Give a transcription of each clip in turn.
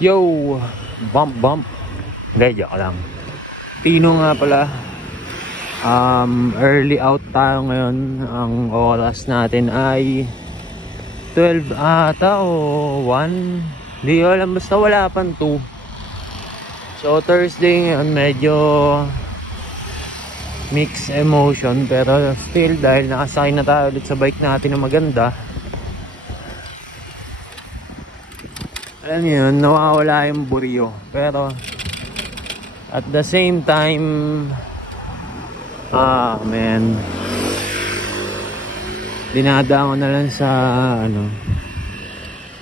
Yo! Bump bump. Hindi, joke lang. Tino nga pala. Early out tayo ngayon. Ang oras natin ay 12 ata o 1. Hindi ko alam, basta wala pang 2. So Thursday ngayon, medyo mixed emotion. Pero still, dahil nakasakay na tayo ulit sa bike natin na maganda, alam niyo yun, nawawala yung buryo. Pero at the same time, man, dinadaan ko na lang sa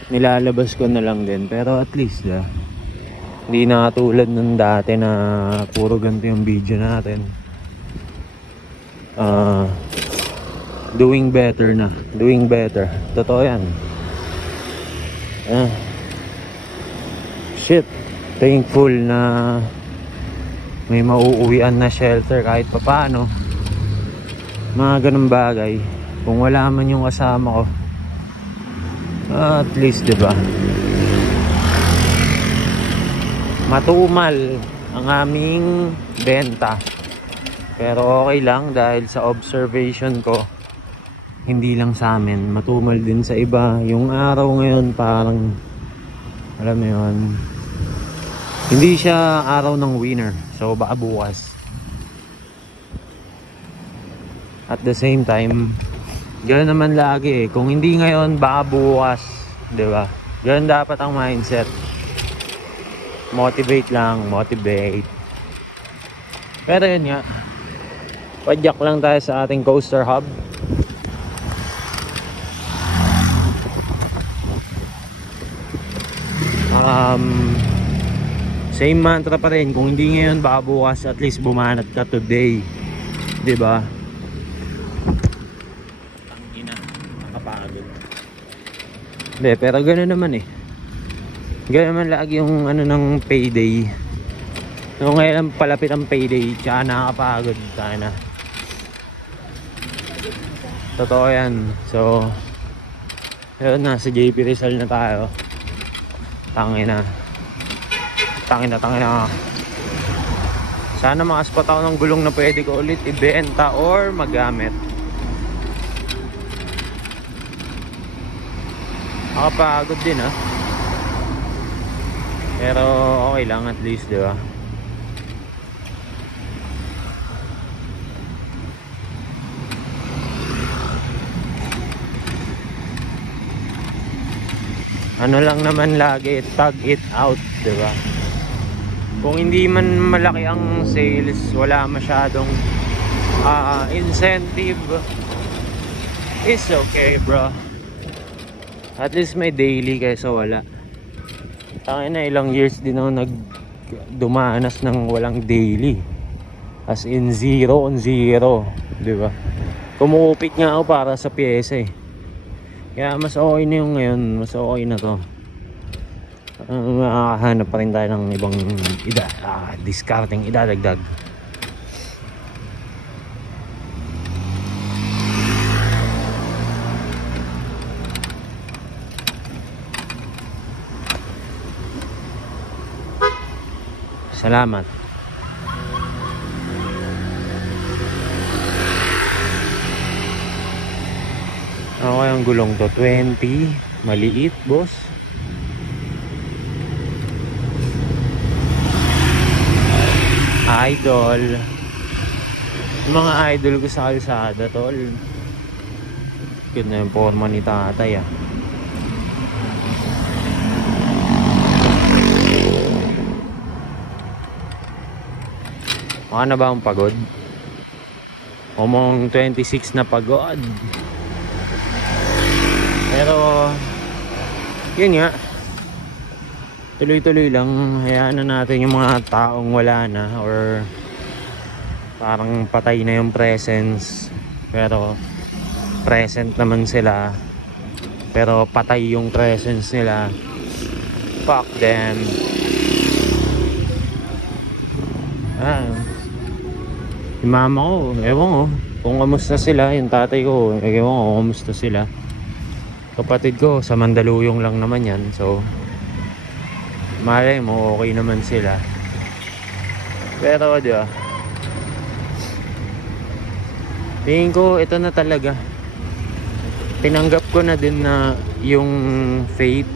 nilalabas ko na lang din. Pero at least hindi na tulad nung dati na puro ganito yung video natin. Doing better na, doing better, totoo yan. Shit, thankful na may mauuwian na shelter kahit papaano. Mga ganun bagay. Kung wala man yung kasama ko, at least diba, matumal ang aming benta. Pero okay lang dahil sa observation ko, hindi lang sa amin, matumal din sa iba. Yung araw ngayon parang, alam mo yun, hindi siya araw ng winner. So baka bukas. At the same time, ganoon naman lagi eh. Kung hindi ngayon, baka bukas, diba? Ganoon dapat ang mindset. Motivate lang, motivate. Pero yun nga, padyak lang tayo sa ating coaster hub. Same mantra pa rin. Kung hindi ngayon, baka bukas, at least bumanat ka today, diba? Ang ina, nakapagod. Hindi, pero gano'n naman eh. Gano'n naman lagi yung ng payday. So ngayon palapit ang payday, tsaka nakakapagod sana. Totoo yan. So yun, nasa JP Rizal na tayo. Tangina. Sana makaspot ako ng gulong na pwede ko ulit ibenta or magamit. Nakapagod din pero okay lang, at least diba? Ano lang naman lagi, tag it out, diba? Kung hindi man malaki ang sales, wala masyadong incentive, it's okay bro. At least may daily kaysa wala. Tangin na, ilang years din ako dumanas ng walang daily. As in 0 on 0, diba? Kumupit nga ako para sa pyesa eh. Kaya mas okay na yung ngayon, mas okay na to. Makakahanap pa rin tayo ng ibang discarding idadagdag. Salamat. Okay, ang gulong to 20, maliit boss. Idol, mga idol ko sa kalsada tol. Good na yung forma ni tatay Maka na ba ang pagod? Umong 26 na pagod. Pero yun nga, tuloy-tuloy lang. Hayaan na natin yung mga taong wala na or parang patay na yung presence, pero present naman sila, pero patay yung presence nila. Fuck them. Yung mama ko, ewan ko kung kamusta sila. Yung tatay ko, ewan ko kung kamusta sila. Kapatid ko sa Mandaluyong lang naman yan. So malay mo okay naman sila. Pero di ba, tingin ko ito na talaga, tinanggap ko na din na yung fate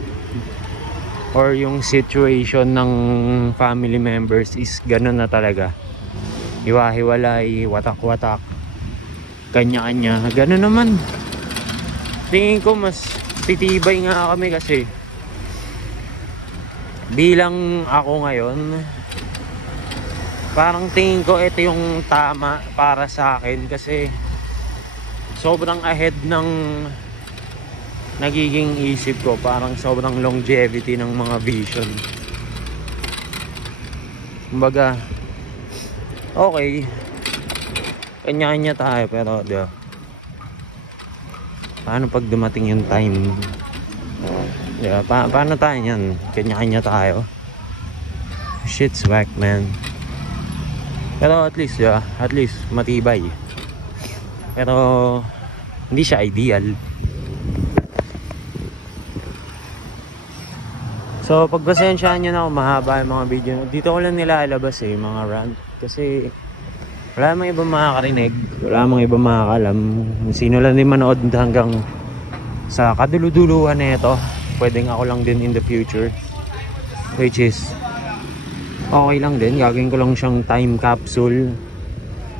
or yung situation ng family members is ganun na talaga. Hiwa-hiwalay, watak-watak, kanya-kanya, ganun naman. Tingin ko mas titibay nga kami kasi bilang ako ngayon, parang tingin ko ito yung tama para sa akin kasi sobrang ahead ng nagiging isip ko, parang sobrang longevity ng mga vision. Kumbaga, okay, kanya-kanya tayo, pero diba, paano pag dumating yung time? Diba, paano tayo yan? Kanya-kanya tayo. Shit's whack, man. Pero at least, diba, at least matibay. Pero hindi siya ideal. So pagpasensyahan nyo na kung mahaba yung mga video. Dito ko lang nilalabas mga rant. Kasi wala namang ibang makakarinig, wala namang ibang makakalam. Sino lang din manood hanggang sa kaduluduluhan na ito, pwedeng ako lang din in the future. Which is okay lang din, gagawin ko lang siyang time capsule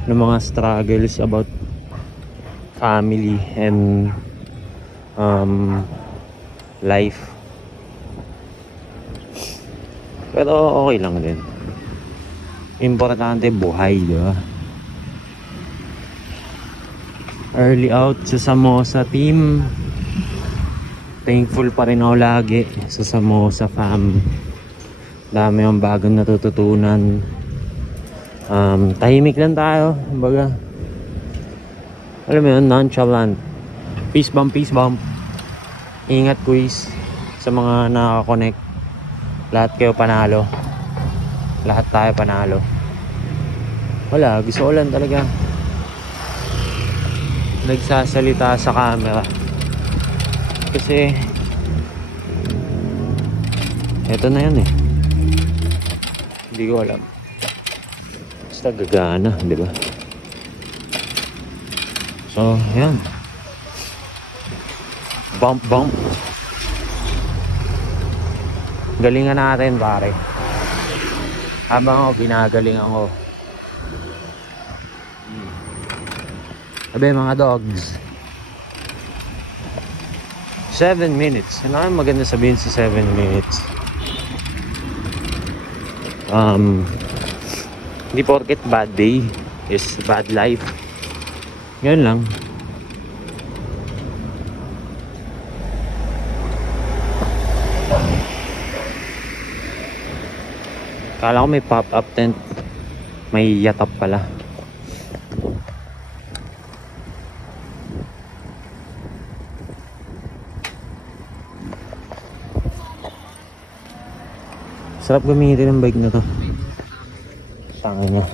ng mga struggles about family and life. Pero okay lang din. Importante buhay, diba? Early out sa Samosa team. Thankful pa rin ako lagi sa Samosa fam. Dami yung bagong natututunan. Tahimik lang tayo, kumbaga. Alam mo yun, nonchalant. Peace bump. Ingat quiz sa mga nakakonect. Lahat kayo panalo. Lahat tayo panalo. Wala, gusto ko lang talaga nagsasalita sa camera. Kasi eto na yan Hindi ko alam. Basta gagana, di ba? So, yan. Bump. Galingan natin, pare. Habang ako, ginagalingan ko. Sabi mga dogs, 7 minutes. Ano ang maganda sabihin sa 7 minutes? Hindi porket bad day is bad life. Ganun lang. Kala ko may pop-up tent, may yatap pala. Sarap gamitin ng bike na to. Tangin niya.